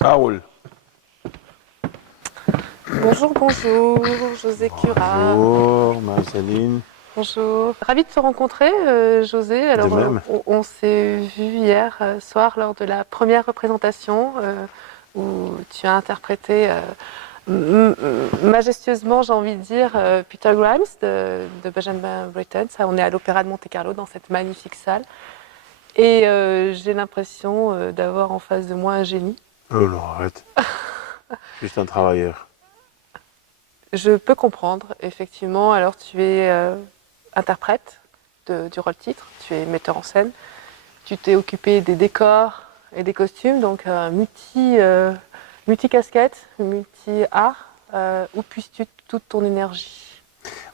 Ça roule. Bonjour, bonjour, José Cura. Bonjour, Marceline. Bonjour. Ravie de te rencontrer, José. De Alors, même. on s'est vu hier soir lors de la première représentation où tu as interprété majestueusement, j'ai envie de dire, Peter Grimes de Benjamin Britten. Ça, on est à l'Opéra de Monte-Carlo dans cette magnifique salle. Et j'ai l'impression d'avoir en face de moi un génie. Oh non, arrête. Juste un travailleur. Je peux comprendre, effectivement. Alors, tu es interprète du rôle-titre, tu es metteur en scène, tu t'es occupé des décors et des costumes, donc multi-casquette, multi-art. Où puisses-tu toute ton énergie?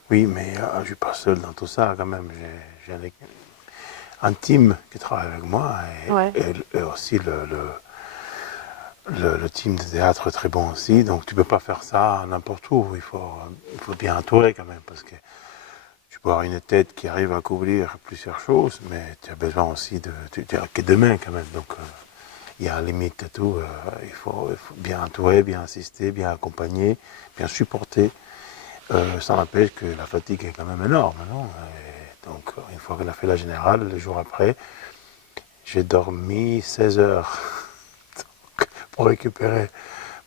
Oui, mais je ne suis pas seul dans tout ça quand même. J'ai un team qui travaille avec moi Ouais. et aussi le team de théâtre est très bon aussi. Donc tu ne peux pas faire ça n'importe où. Il faut bien entourer quand même parce que tu peux avoir une tête qui arrive à couvrir plusieurs choses, mais tu as besoin aussi tu as que deux mains quand même. Donc il y a une limite à tout. Il faut bien entourer, bien assister, bien accompagner, bien supporter. Ça n'empêche que la fatigue est quand même énorme. Non et donc, une fois qu'on a fait la générale, le jour après, j'ai dormi 16 heures pour récupérer.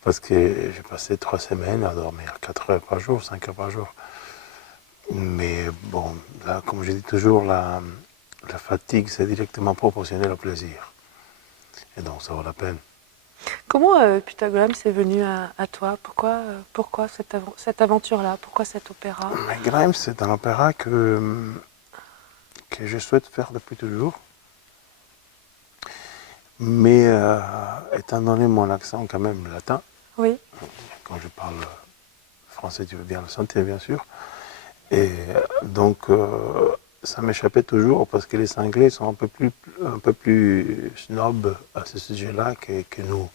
Parce que j'ai passé 3 semaines à dormir 4 heures par jour, 5 heures par jour. Mais bon, là, comme je dis toujours, la fatigue, c'est directement proportionnel au plaisir. Et donc, ça vaut la peine. Comment Pythagoras est venu à toi? Pourquoi cette aventure-là? Pourquoi cet opéra? Mais Grimes, c'est un opéra que je souhaite faire depuis toujours. Mais étant donné mon accent quand même latin, Oui. quand je parle français, tu veux bien le sentir bien sûr, et donc ça m'échappait toujours parce que les Anglais sont un peu plus snobs à ce sujet-là que nous.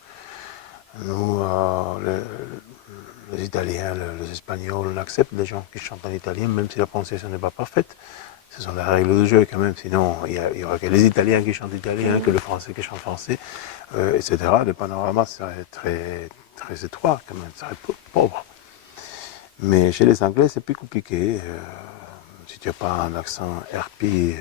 Nous, les Italiens, les Espagnols, on accepte les gens qui chantent en italien, même si la prononciation n'est pas parfaite. Ce sont les règles de jeu quand même, sinon il y aura que les Italiens qui chantent italien, que le Français qui chante français, etc. Le panorama serait très étroit quand même, serait pauvre. Mais chez les Anglais, c'est plus compliqué. Si tu n'as pas un accent RP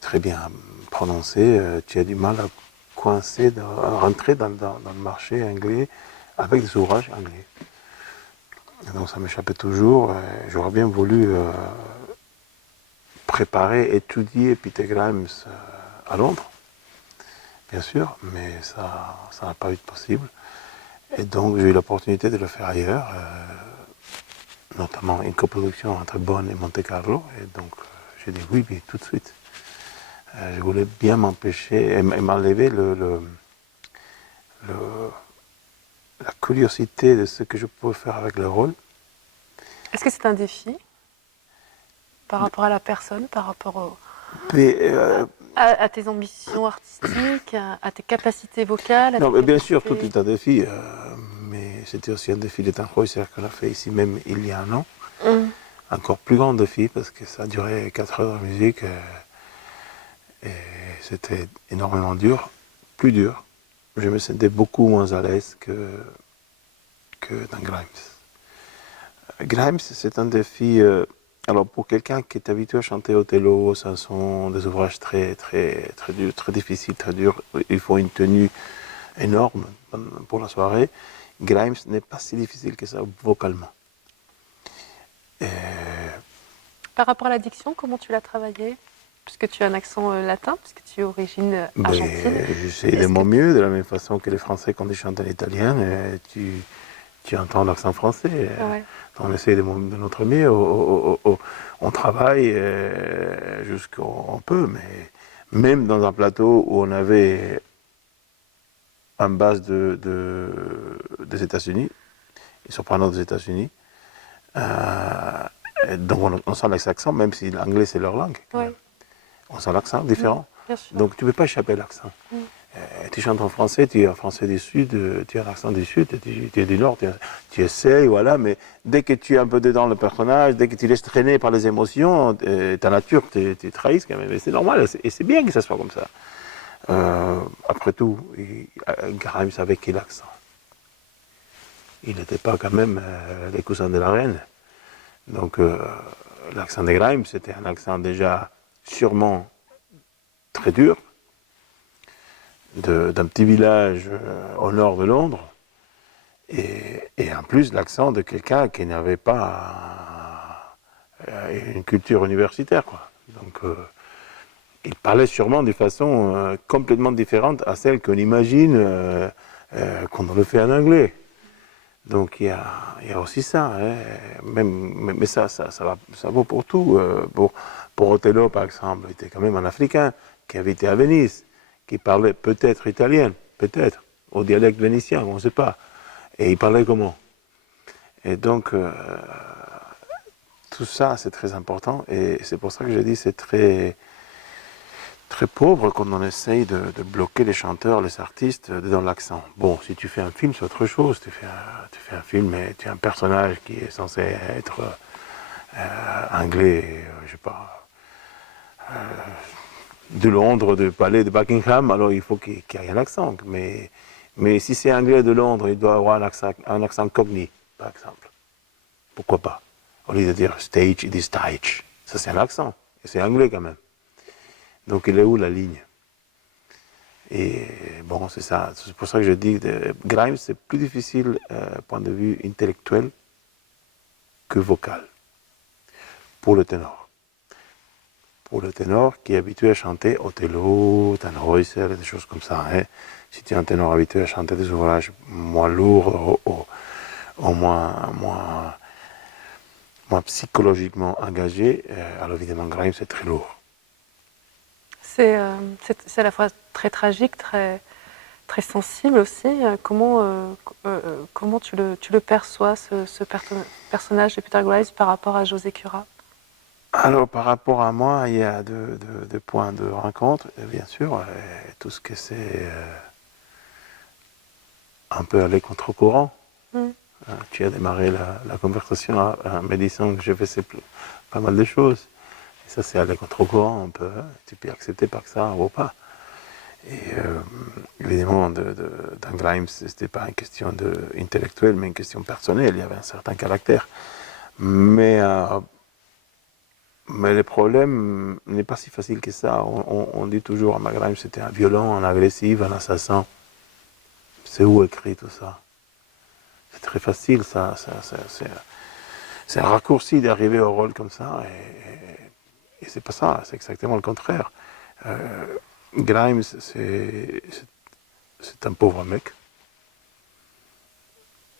très bien prononcé, tu as du mal à coincer, à rentrer dans le marché anglais avec des ouvrages anglais. Et donc ça m'échappait toujours. J'aurais bien voulu préparer, étudier Peter Grimes à Londres, bien sûr, mais ça n'a pas été possible. Et donc j'ai eu l'opportunité de le faire ailleurs, notamment une coproduction entre Bonn et Monte-Carlo. Et donc j'ai dit oui, tout de suite. Je voulais bien m'empêcher et m'enlever la curiosité de ce que je pouvais faire avec le rôle. Est-ce que c'est un défi par rapport à la personne, par rapport Mais, à tes ambitions artistiques, à tes capacités vocales, à non, tes mais bien sûr, tout capacités... est un défi, mais c'était aussi un défi de Tannhäuser qu'on a fait ici même il y a un an. Hum. Encore plus grand défi parce que ça a duré 4 heures de musique et c'était énormément dur, plus dur. Je me sentais beaucoup moins à l'aise que dans Grimes. Grimes, c'est un défi. Alors pour quelqu'un qui est habitué à chanter Othello, Samson, des ouvrages très durs, très difficiles, très durs, il faut une tenue énorme pour la soirée. Grimes n'est pas si difficile que ça vocalement. Par rapport à l'addiction, comment tu l'as travaillé? Puisque tu as un accent latin, puisque tu es d'origine argentine. J'essaie de Est-ce que mon mieux, de la même façon que les Français, quand ils chantent en italien, tu entends l'accent français. ouais. On essaie de notre mieux, on travaille jusqu'on peut, mais même dans un plateau où on avait un base des États-Unis, ils sont prenants des États-Unis, donc on sent l'accent, même si l'anglais c'est leur langue. Ouais. On sent l'accent différent. Bien sûr. Donc tu ne peux pas échapper à l'accent. Tu chantes en français, tu es un français du Sud, tu as l'accent du Sud, tu es du Nord, tu essayes, voilà, mais dès que tu es un peu dedans le personnage, dès que tu laisses traîner par les émotions, ta nature te trahisse quand même. Et c'est normal, et c'est bien que ça soit comme ça. Après tout, Grimes avait quel accent? Il n'était pas quand même les cousins de la reine. Donc l'accent de Grimes, c'était un accent déjà sûrement très dur, d'un petit village au nord de Londres, et en plus l'accent de quelqu'un qui n'avait pas une culture universitaire, quoi. Donc il parlait sûrement d'une façon complètement différente à celle qu'on imagine qu'on le fait en anglais. Donc il y a aussi ça, hein. Mais ça vaut pour tout. Pour Othello, par exemple, il était quand même un Africain qui habitait à Venise, qui parlait peut-être italien, peut-être, au dialecte vénitien, on ne sait pas. Et il parlait comment? Et donc, tout ça, c'est très important. Et c'est pour ça que je dis c'est très, très pauvre quand on essaye de bloquer les chanteurs, les artistes dans l'accent. Bon, si tu fais un film, c'est autre chose. Tu fais un film et tu as un personnage qui est censé être anglais, je sais pas, de Londres, du palais de Buckingham, alors il faut qu'il y ait un accent. Mais si c'est anglais de Londres, il doit avoir un accent cockney, par exemple. Pourquoi pas? Au lieu de dire stage, il dit stage. Ça, c'est un accent. Et c'est anglais quand même. Donc, il est où la ligne? Et bon, c'est ça. C'est pour ça que je dis que Grimes, c'est plus difficile, point de vue intellectuel, que vocal, pour le ténor. Pour le ténor qui est habitué à chanter Othello, Tannhäuser, des choses comme ça. Hein. Si tu es un ténor habitué à chanter des ouvrages moins lourds, ou moins psychologiquement engagés, alors évidemment, Grimes, c'est très lourd. C'est à la fois très tragique, très, très sensible aussi. Comment tu le perçois, ce personnage de Peter Grimes par rapport à José Cura? Alors, par rapport à moi, il y a deux points de rencontre, bien sûr. Tout ce que c'est un peu aller contre-courant. Mm. Tu as démarré la conversation en me disant que j'ai fait pas mal de choses. Et ça, c'est aller contre-courant un peu. Hein. Tu peux accepter par que ça ou pas. Et évidemment, dans Grimes, ce n'était pas une question intellectuelle, mais une question personnelle. Il y avait un certain caractère. Mais le problème n'est pas si facile que ça. On dit toujours à Grimes, c'était un violent, un agressif, un assassin. C'est où écrit tout ça? C'est très facile, c'est un raccourci d'arriver au rôle comme ça, et c'est pas ça, c'est exactement le contraire. Grimes, c'est un pauvre mec.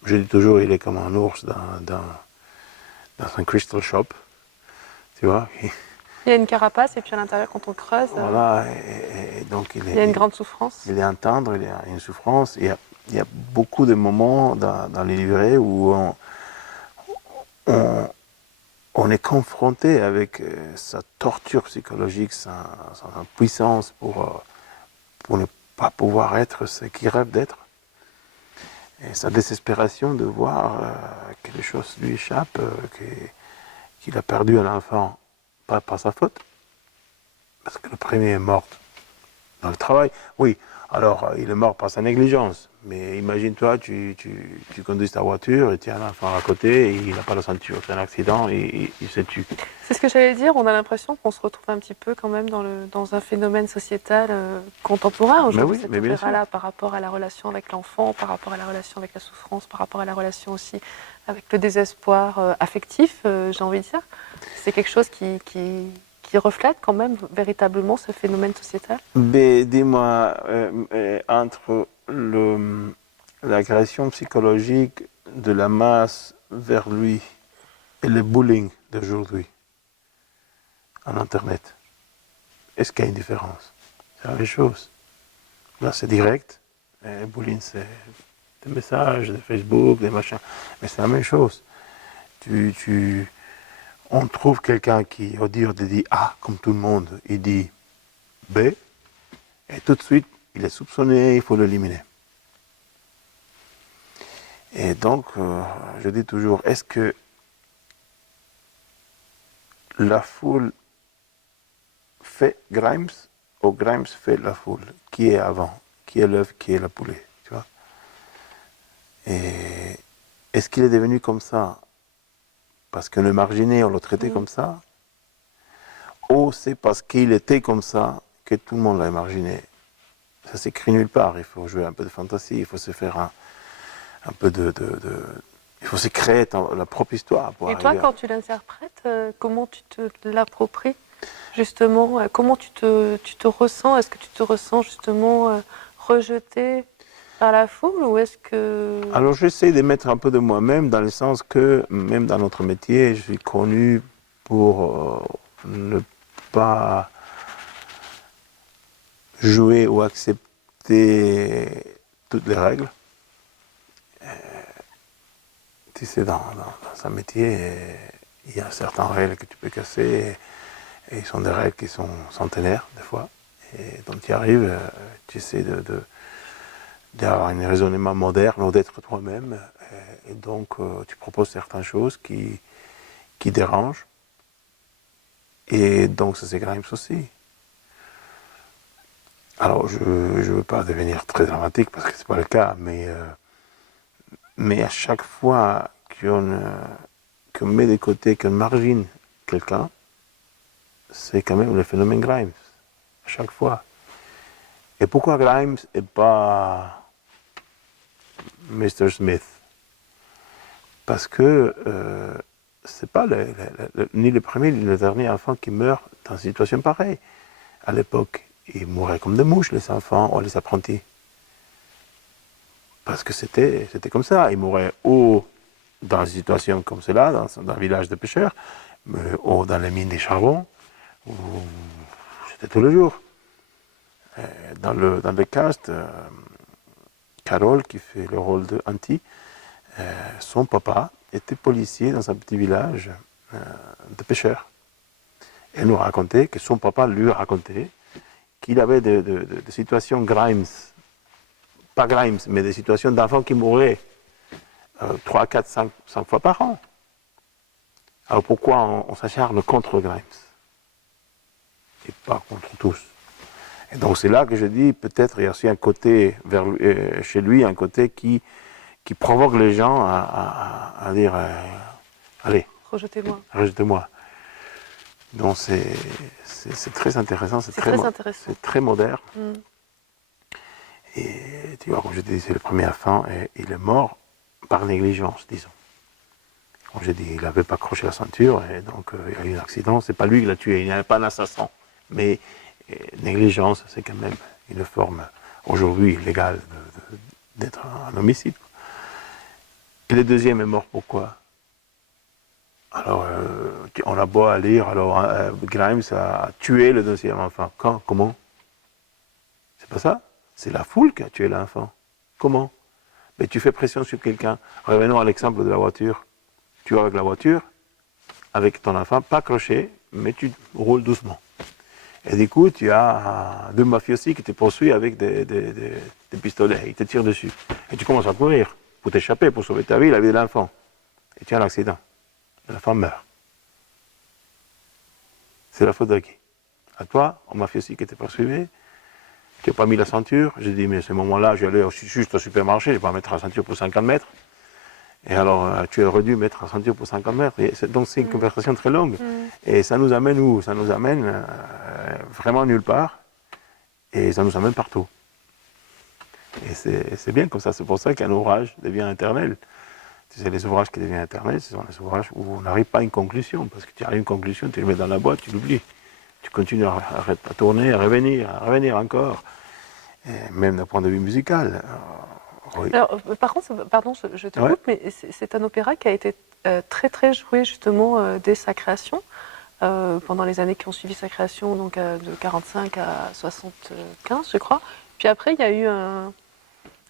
Je dis toujours, il est comme un ours dans un crystal shop, tu vois. Il y a une carapace et puis à l'intérieur, quand on creuse, Voilà, et donc il y a une grande souffrance. Il est un tendre, il y a une souffrance. Il y a beaucoup de moments dans les livrets où on est confronté avec sa torture psychologique, sa puissance pour ne pas pouvoir être ce qu'il rêve d'être. Et sa désespération de voir que les choses lui échappent, qu'il a perdu un enfant, pas par sa faute, parce que le premier est mort dans le travail. Oui, alors il est mort par sa négligence. Mais imagine-toi, tu conduis ta voiture et tu as un enfant à côté et il n'a pas la ceinture. C'est un accident et il se tue. C'est ce que j'allais dire. On a l'impression qu'on se retrouve un petit peu quand même dans un phénomène sociétal contemporain aujourd'hui, Mais bien sûr. Là par rapport à la relation avec l'enfant, par rapport à la relation avec la souffrance, par rapport à la relation aussi avec le désespoir affectif, j'ai envie de dire. C'est quelque chose qui reflète quand même véritablement ce phénomène sociétal. Mais dis-moi, entre l'agression psychologique de la masse vers lui et le bullying d'aujourd'hui en Internet, est-ce qu'il y a une différence? C'est la même chose. Là, c'est direct. Le bullying, c'est des messages, des Facebook, des machins. Mais c'est la même chose. On trouve quelqu'un qui, au dire de dire A, comme tout le monde, il dit B, et tout de suite, il est soupçonné, il faut l'éliminer. Et donc, je dis toujours, est-ce que la foule fait Grimes où Grimes fait la foule. Qui est avant? Qui est l'œuf? Qui est la poulet? Tu vois? Et est-ce qu'il est devenu comme ça parce que le marginé, on le traitait comme ça? Ou c'est parce qu'il était comme ça que tout le monde l'a marginé? Ça s'écrit nulle part. Il faut jouer un peu de fantaisie, il faut se faire un peu il faut se créer la propre histoire. Et toi, quand tu l'interprètes, comment tu te l'appropries justement? Comment tu te ressens? Est-ce que tu te ressens justement rejeté par la foule ou est-ce que... Alors j'essaie de mettre un peu de moi-même dans le sens que même dans notre métier, je suis connu pour ne pas jouer ou accepter toutes les règles. Tu sais, dans un métier, il y a certaines règles que tu peux casser et ce sont des règles qui sont centenaires des fois. Et donc tu arrives, tu essaies d'avoir un raisonnement moderne ou d'être toi-même. Et donc tu proposes certaines choses qui dérangent. Et donc ça c'est Grimes aussi. Alors je ne veux pas devenir très dramatique parce que ce n'est pas le cas, mais à chaque fois qu'on met de côté, qu'on margine quelqu'un, c'est quand même le phénomène Grimes. À chaque fois. Et pourquoi Grimes et pas Mr. Smith? Parce que c'est pas ni le premier ni le dernier enfant qui meurt dans une situation pareille. À l'époque, ils mouraient comme des mouches, les enfants ou les apprentis. Parce que c'était comme ça. Ils mouraient ou dans une situation comme cela, dans un village de pêcheurs, ou dans les mines de charbon, où c'était tous les jours. Dans le cast, Carole, qui fait le rôle de Antti, son papa était policier dans un petit village de pêcheurs. Elle nous racontait que son papa lui racontait qu'il avait des situations Grimes, pas Grimes, mais des situations d'enfants qui mouraient 3, 4, 5 fois par an. Alors pourquoi on s'acharne contre Grimes et pas contre tous? Et donc c'est là que je dis, peut-être il y a aussi un côté, chez lui, un côté qui provoque les gens à dire, allez, rejetez-moi. Rejetez-moi. Donc c'est très intéressant, c'est très moderne. Et tu vois, comme je te disais, le premier enfant, il est mort par négligence, disons. Comme je dis, il n'avait pas accroché la ceinture, et donc il y a eu un accident. C'est pas lui qui l'a tué, il n'y avait pas un assassin. Mais négligence, c'est quand même une forme aujourd'hui légale d'être un homicide. Et le deuxième est mort pourquoi? Alors, on a beau à lire, alors Grimes a tué le deuxième enfant. Quand? Comment? C'est pas ça. C'est la foule qui a tué l'enfant. Comment? Mais tu fais pression sur quelqu'un. Revenons à l'exemple de la voiture. Tu vas avec la voiture, avec ton enfant, pas accroché, mais tu roules doucement. Et du coup, tu as deux mafiosi qui te poursuivent avec des pistolets. Ils te tirent dessus. Et tu commences à courir pour t'échapper, pour sauver ta vie, la vie de l'enfant. Et tu as un accident. L'enfant meurt. C'est la faute de qui? À toi, au mafiosi qui te poursuivait. Tu n'as pas mis la ceinture. J'ai dit, mais à ce moment-là, j'allais juste au supermarché, je ne vais pas mettre la ceinture pour 50 mètres. Et alors, tu aurais dû mettre la ceinture pour 50 mètres. Et donc, c'est une conversation très longue. Et ça nous amène où? Ça nous amène vraiment nulle part. Et ça nous amène partout. Et c'est bien comme ça. C'est pour ça qu'un ouvrage devient éternel. Tu sais, les ouvrages qui deviennent éternels, ce sont les ouvrages où on n'arrive pas à une conclusion. Parce que tu arrives à une conclusion, tu le mets dans la boîte, tu l'oublies. Tu continues à tourner, à revenir encore. Et même d'un point de vue musical. Oui. Alors, par contre, pardon, je te coupe, mais c'est un opéra qui a été très très joué justement dès sa création, pendant les années qui ont suivi sa création, donc de 45 à 75, je crois. Puis après, il y a eu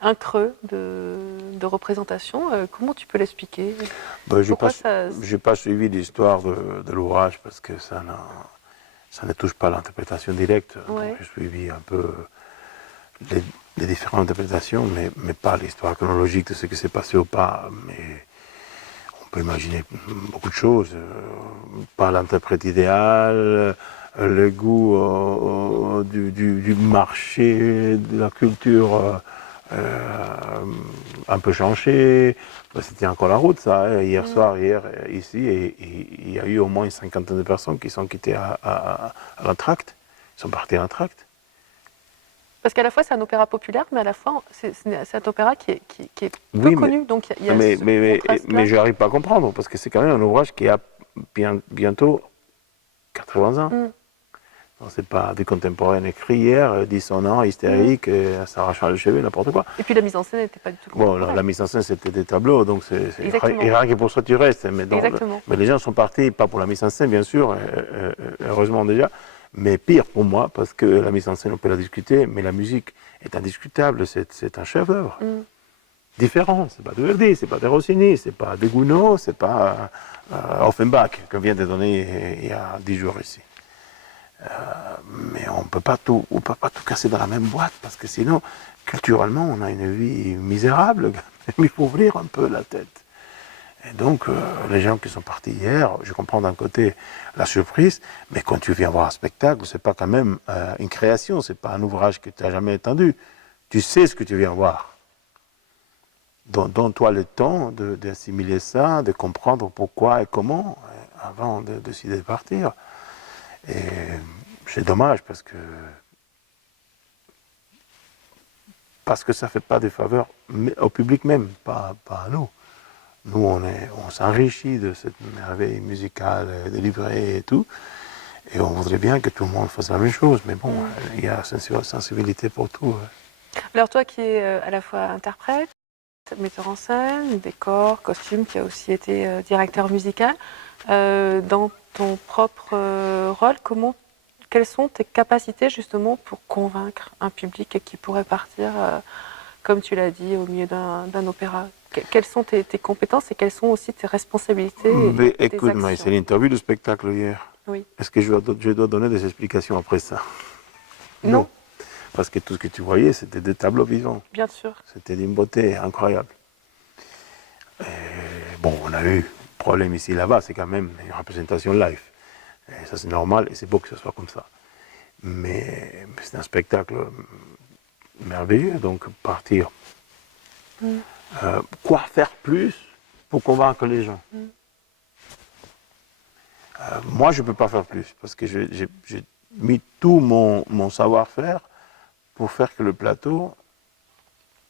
un creux de représentation. Comment tu peux l'expliquer? Je n'ai pas suivi l'histoire de l'ouvrage parce que ça ne touche pas l'interprétation directe. Ouais. Donc j'ai suivi un peu les différentes interprétations, mais pas l'histoire chronologique de ce qui s'est passé ou pas. Mais on peut imaginer beaucoup de choses. Pas l'interprète idéal, le goût du marché, de la culture un peu changé. C'était encore la route, ça. Hein. Hier soir, ici, et il y a eu au moins une cinquantaine de personnes qui sont quittées à l'entracte. Ils sont partis à l'entracte. Parce qu'à la fois c'est un opéra populaire, mais à la fois c'est un opéra qui est peu Oui, connu. Donc il y a mais contraste-là. je n'arrive pas à comprendre, parce que c'est quand même un ouvrage qui a bientôt 80 ans. Mm. C'est pas du contemporain écrit hier, dissonant, hystérique, s'arrachant les cheveux, n'importe quoi. Et puis la mise en scène n'était pas du tout Bon, contemporaine. la mise en scène, c'était des tableaux, donc Exactement. rien que pour ça, tu restes. Mais, Exactement. mais les gens sont partis, pas pour la mise en scène, bien sûr, heureusement déjà, mais pire pour moi, parce que la mise en scène, on peut la discuter, mais la musique est indiscutable, c'est un chef-d'œuvre. Mm. Différent, c'est pas de Verdi, c'est pas de Rossini, c'est pas de Gounod, c'est pas Offenbach, qu'on vient de donner il y a 10 jours ici. Mais on peut pas tout casser dans la même boîte, parce que sinon, culturellement, on a une vie misérable. Il faut ouvrir un peu la tête. Et donc, les gens qui sont partis hier, je comprends d'un côté la surprise, mais quand tu viens voir un spectacle, c'est pas quand même une création, c'est pas un ouvrage que tu n'as jamais entendu. Tu sais ce que tu viens voir. Donne-toi le temps d'assimiler ça, de comprendre pourquoi et comment, avant de décider de partir. Et c'est dommage parce que ça ne fait pas de faveur au public même, pas à nous. Nous, on s'enrichit de cette merveille musicale, des livrets et tout, et on voudrait bien que tout le monde fasse la même chose, mais bon, il y a sensibilité pour tout. Alors toi qui es à la fois interprète, metteur en scène, décor, costume, qui a aussi été directeur musical, dans ton propre rôle, quelles sont tes capacités justement pour convaincre un public qui pourrait partir, comme tu l'as dit, au milieu d'un opéra? Quelles sont tes compétences et quelles sont aussi tes responsabilités Mais tes écoute, actions? c'est l'interview du spectacle hier. Oui. Est-ce que je dois donner des explications après ça? Non. Parce que tout ce que tu voyais, c'était des tableaux vivants. Bien sûr. C'était d'une beauté incroyable. Et bon, on a eu problème ici et là-bas, c'est quand même une représentation live. Et ça, c'est normal et c'est beau que ce soit comme ça. Mais c'est un spectacle merveilleux, donc partir. Quoi faire plus pour convaincre les gens? Moi, je ne peux pas faire plus parce que j'ai mis tout mon savoir-faire pour faire que le plateau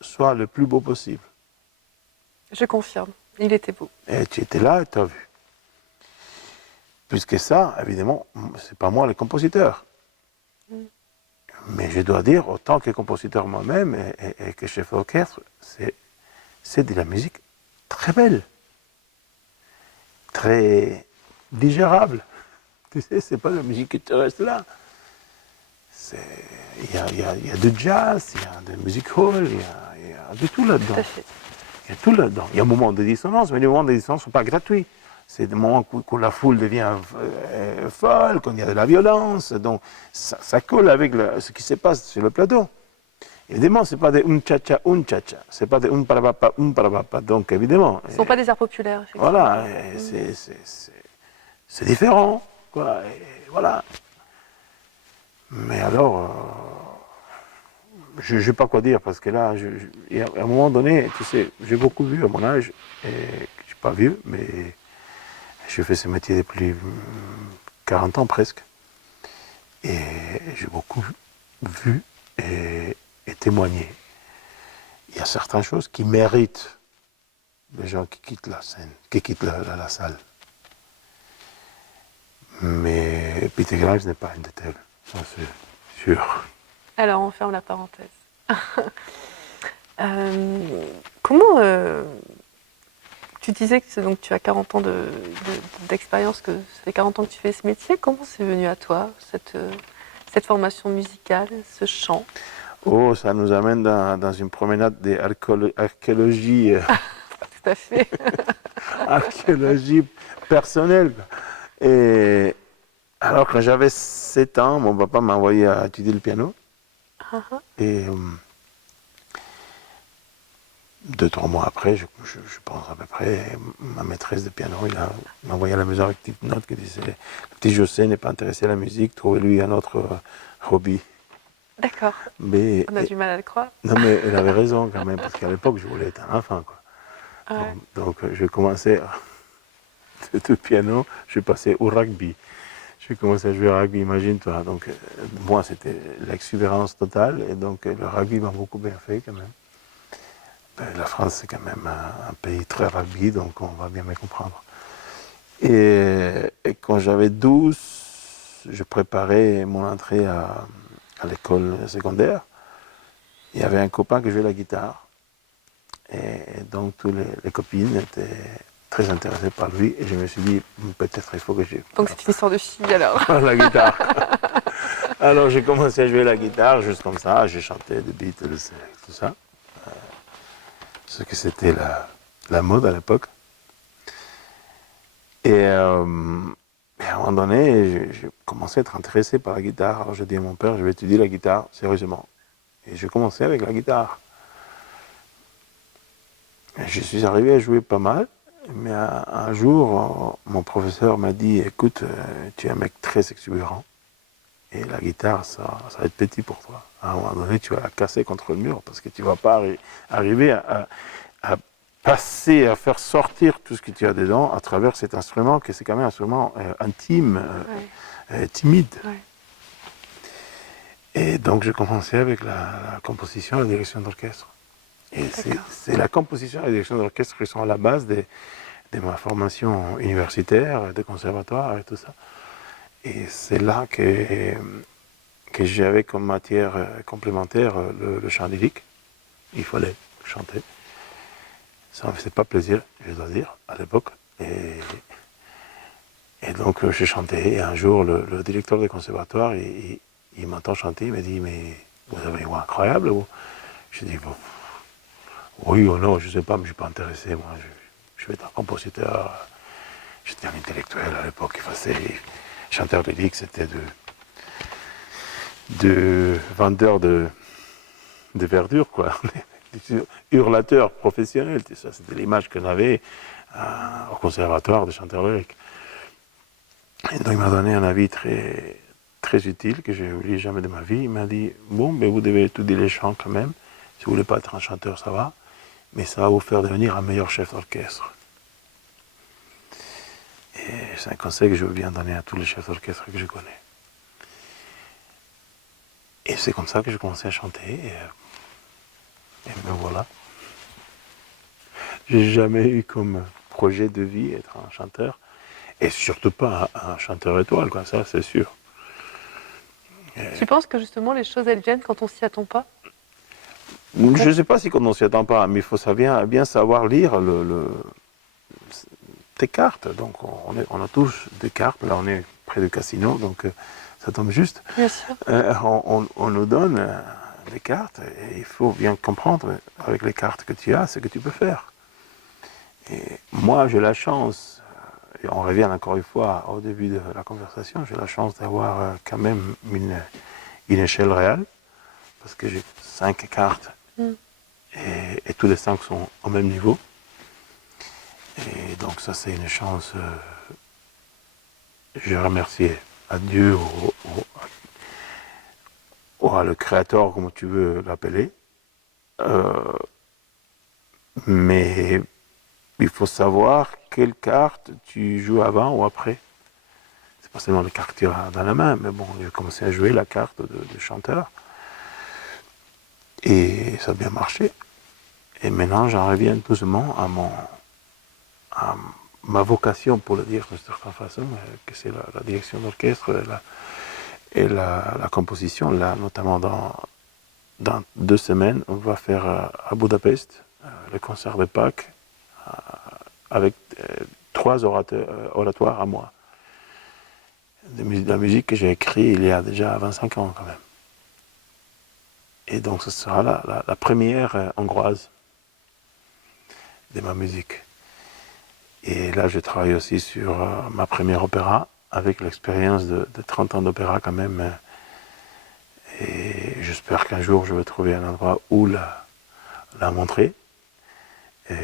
soit le plus beau possible. Je confirme, il était beau. Et tu étais là et tu as vu. Plus que ça, évidemment, c'est pas moi le compositeur. Mais je dois dire, autant que compositeur moi-même et que chef d'orchestre, c'est de la musique très belle, très digérable. Tu sais, c'est pas de la musique qui te reste là. Il y a du jazz, il y a de music hall, il y a de tout là-dedans. Tout à fait. Il y a tout là-dedans. Il y a un moment de dissonance, mais les moments de dissonance ne sont pas gratuits. C'est des moments où la foule devient folle, quand il y a de la violence. Donc ça colle avec ce qui se passe sur le plateau. Évidemment, ce n'est pas des un-cha-cha. Ce n'est pas des un-parapapa. Donc évidemment. Ce ne sont pas des arts populaires. Voilà, c'est différent. Quoi, et voilà. Mais alors, je ne sais pas quoi dire, parce que là, à un moment donné, tu sais, j'ai beaucoup vu à mon âge, et je ne suis pas vieux, mais je fais ce métier depuis 40 ans presque. Et j'ai beaucoup vu et témoigné. Il y a certaines choses qui méritent les gens qui quittent la scène, qui quittent la salle. Mais Peter Grimes n'est pas une de telles, ça c'est sûr. Alors, on ferme la parenthèse. Comment tu disais que donc, tu as 40 ans d'expérience, que ça fait 40 ans que tu fais ce métier. Comment c'est venu à toi, cette formation musicale, ce chant? Oh, ça nous amène dans une promenade d'archéologie. Tout à fait. Archéologie personnelle. Et alors, quand j'avais 7 ans, mon papa m'a envoyé à étudier le piano. Et 2-3 mois après, je pense à peu près, ma maîtresse de piano, m'a envoyé à la maison avec une petite note qui disait le petit José n'est pas intéressé à la musique, trouvez-lui un autre hobby. D'accord. Mais, On a du mal à le croire. non, mais elle avait raison quand même, parce qu'à l'époque, je voulais être un enfant. Quoi. Ouais. Donc, je commençais de piano, je passais au rugby. J'ai commencé à jouer au rugby, imagine-toi. Donc, moi, c'était l'exubérance totale, et donc le rugby m'a beaucoup bien fait quand même. La France, c'est quand même un pays très rugby, donc on va bien me comprendre. Et quand j'avais 12, je préparais mon entrée à l'école secondaire. Il y avait un copain qui jouait la guitare. Et donc, toutes les copines étaient très intéressées par lui. Et je me suis dit, peut-être il faut que je Donc c'est une histoire de fille alors. la guitare. Alors, j'ai commencé à jouer la guitare, juste comme ça. J'ai chanté des Beatles et tout ça. Ce que c'était la mode à l'époque. Et à un moment donné, j'ai commencé à être intéressé par la guitare. Alors j'ai dit à mon père, je vais étudier la guitare sérieusement. Et j'ai commencé avec la guitare. Et je suis arrivé à jouer pas mal, mais un jour, mon professeur m'a dit, écoute, tu es un mec très exubérant. Et la guitare, ça va être petit pour toi. À un moment donné, tu vas la casser contre le mur parce que tu ne vas pas arriver à passer, à faire sortir tout ce que tu as dedans à travers cet instrument, que c'est quand même un instrument intime, timide. Ouais. Et donc, j'ai commencé avec la composition et la direction d'orchestre. Et c'est la composition et la direction d'orchestre qui sont à la base de ma formation universitaire, de conservatoire et tout ça. Et c'est là que j'avais comme matière complémentaire le chant lyrique. Il fallait chanter. Ça ne me faisait pas plaisir, je dois dire, à l'époque. Et donc j'ai chanté. Et un jour, le directeur du conservatoire, il m'entend chanter, il me dit, mais vous avez une voix incroyable, vous. Je dis, bon, oui ou non, je ne sais pas, mais je ne suis pas intéressé. Moi, je vais être un compositeur. J'étais un intellectuel à l'époque. Chanteur lyrique, c'était de vendeur de verdure, quoi. Hurlateur professionnel, ça, c'était l'image que j'avais au conservatoire de chanteur lyrique. Et donc il m'a donné un avis très, très utile que je n'oublie jamais de ma vie. Il m'a dit, bon, mais vous devez étudier les chants quand même. Si vous ne voulez pas être un chanteur, ça va. Mais ça va vous faire devenir un meilleur chef d'orchestre. Et c'est un conseil que je veux bien donner à tous les chefs d'orchestre que je connais. Et c'est comme ça que j'ai commencé à chanter. Et me voilà. J'ai jamais eu comme projet de vie être un chanteur. Et surtout pas un chanteur étoile, quoi, ça c'est sûr. Tu penses que justement les choses elles viennent quand on s'y attend pas? Je ne sais pas si on ne s'y attend pas, mais il faut bien savoir lire tes cartes. Donc on a tous des cartes, là on est près du casino, donc ça tombe juste. Bien sûr. On nous donne des cartes et il faut bien comprendre avec les cartes que tu as ce que tu peux faire. Et moi j'ai la chance, et on revient encore une fois au début de la conversation, j'ai la chance d'avoir quand même une échelle réelle, parce que j'ai 5 cartes et tous les 5 sont au même niveau. Et donc ça c'est une chance, je remercie à Dieu ou à le créateur, comme tu veux l'appeler. Mais il faut savoir quelle carte tu joues avant ou après. C'est pas seulement les cartes que tu as dans la main, mais bon, j'ai commencé à jouer la carte de chanteur. Et ça a bien marché. Et maintenant, j'en reviens doucement à ma vocation, pour le dire de certaine façon, que c'est la direction d'orchestre et la composition. Là, notamment dans 2 semaines, on va faire à Budapest le concert de Pâques avec 3 oratoires à moi. De la musique que j'ai écrite il y a déjà 25 ans quand même. Et donc ce sera la première hongroise de ma musique. Et là je travaille aussi sur ma première opéra, avec l'expérience de 30 ans d'opéra quand même. Et j'espère qu'un jour je vais trouver un endroit où la montrer. Et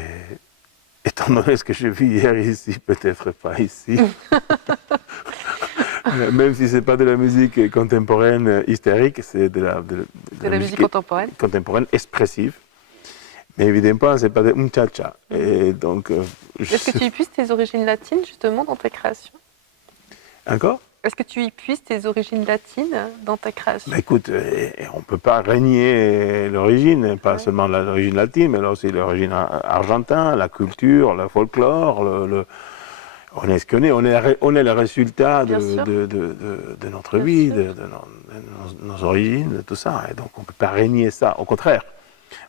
étant donné ce que j'ai vu hier ici, peut-être pas ici. Même si c'est pas de la musique contemporaine hystérique, c'est de la musique contemporaine. Contemporaine expressive. Mais évidemment, c'est pas de muchacha. Et donc, est-ce que tu y puisses tes origines latines justement dans ta création? Encore? Est-ce que tu y puisses tes origines latines dans ta création? Bah écoute, on ne peut pas renier l'origine, pas seulement l'origine latine, mais là aussi l'origine argentine, la culture, le folklore, on est ce qu'on est, on est le résultat de notre vie, de nos origines, de tout ça. Et donc on ne peut pas renier ça. Au contraire,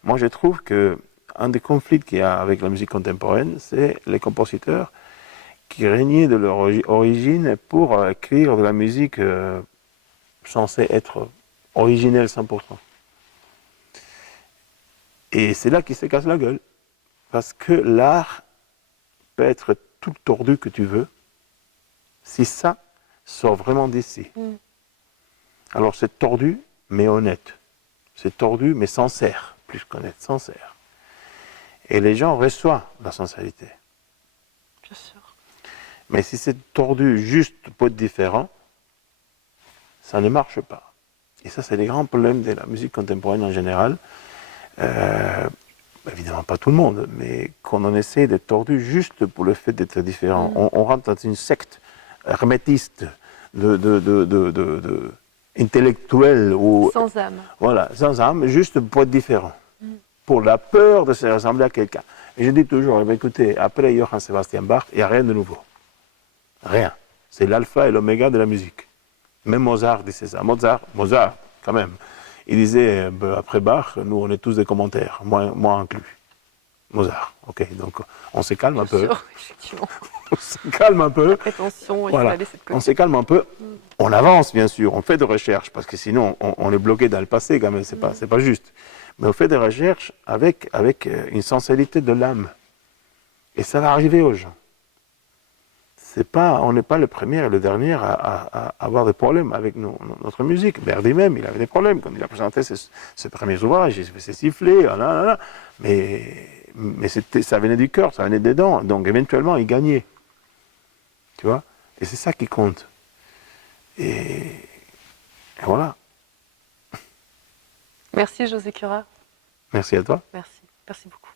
moi je trouve qu'un des conflits qu'il y a avec la musique contemporaine, c'est les compositeurs qui régnaient de leur origine pour écrire de la musique censée être originelle 100%. Et c'est là qu'ils se cassent la gueule. Parce que l'art peut être tout tordu que tu veux, si ça sort vraiment d'ici. Alors c'est tordu, mais honnête. C'est tordu, mais sincère, plus qu'honnête, sincère. Et les gens reçoivent la sincérité. Bien sûr. Mais si c'est tordu juste pour être différent, ça ne marche pas. Et ça, c'est les grands problèmes de la musique contemporaine en général. Évidemment pas tout le monde, mais qu'on en essaie d'être tordu juste pour le fait d'être différent. On rentre dans une secte hermétiste intellectuelle. Sans âme. Voilà, sans âme, juste pour être différent. Pour la peur de se ressembler à quelqu'un. Et je dis toujours, écoutez, après Johann Sebastian Bach, il n'y a rien de nouveau. Rien. C'est l'alpha et l'oméga de la musique. Même Mozart disait ça. Mozart, quand même. Il disait, après Bach, nous, on est tous des commentaires, moi inclus. Mozart, ok. Donc, on se calme un peu. Bien sûr, effectivement. On se calme un peu. Attention, il voilà. faut la laisser de côté. On se calme un peu. On avance, bien sûr. On fait des recherches, parce que sinon, on est bloqué dans le passé, quand même. C'est pas juste. Mais on fait des recherches avec une sensibilité de l'âme. Et ça va arriver aux gens. On n'est pas le premier et le dernier à avoir des problèmes avec notre musique. Verdi même, il avait des problèmes quand il a présenté ses premiers ouvrages, il s'est sifflé, mais ça venait du cœur, ça venait des dents, donc éventuellement il gagnait. Tu vois? Et c'est ça qui compte. Et voilà. Merci José Cura. Merci à toi. Merci beaucoup.